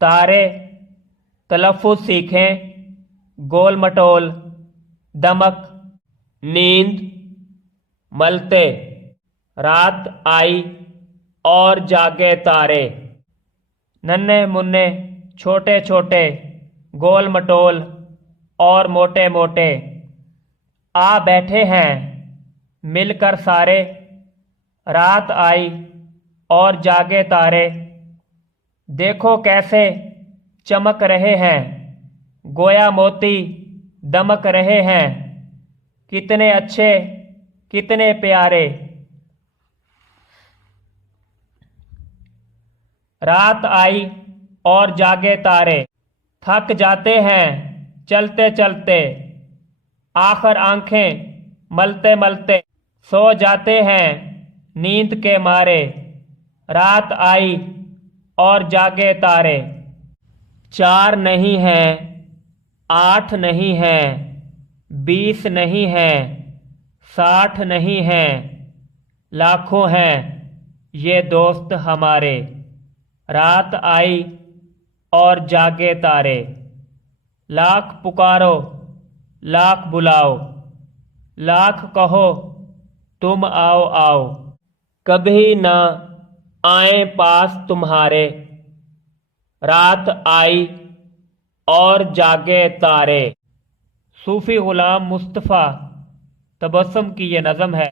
तारे तलफ़ुज़ सीखें। गोल मटोल, दमक, नींद, मलते। रात आई और जागे तारे। नन्हे मुन्ने छोटे छोटे, गोल मटोल और मोटे मोटे, आ बैठे हैं मिलकर सारे। रात आई और जागे तारे। देखो कैसे चमक रहे हैं, गोया मोती दमक रहे हैं। कितने अच्छे, कितने प्यारे। रात आई और जागे तारे। थक जाते हैं चलते चलते, आखिर आंखें मलते मलते सो जाते हैं नींद के मारे। रात आई और जागे तारे। 4 नहीं हैं, 8 नहीं हैं, 20 नहीं हैं, 60 नहीं हैं, लाखों हैं ये दोस्त हमारे। रात आई और जागे तारे। लाख पुकारो, लाख बुलाओ, लाख कहो तुम आओ आओ, कभी ना आए पास तुम्हारे। रात आई और जागे तारे। सूफी गुलाम मुस्तफ़ा तबस्सुम की ये नज़म है।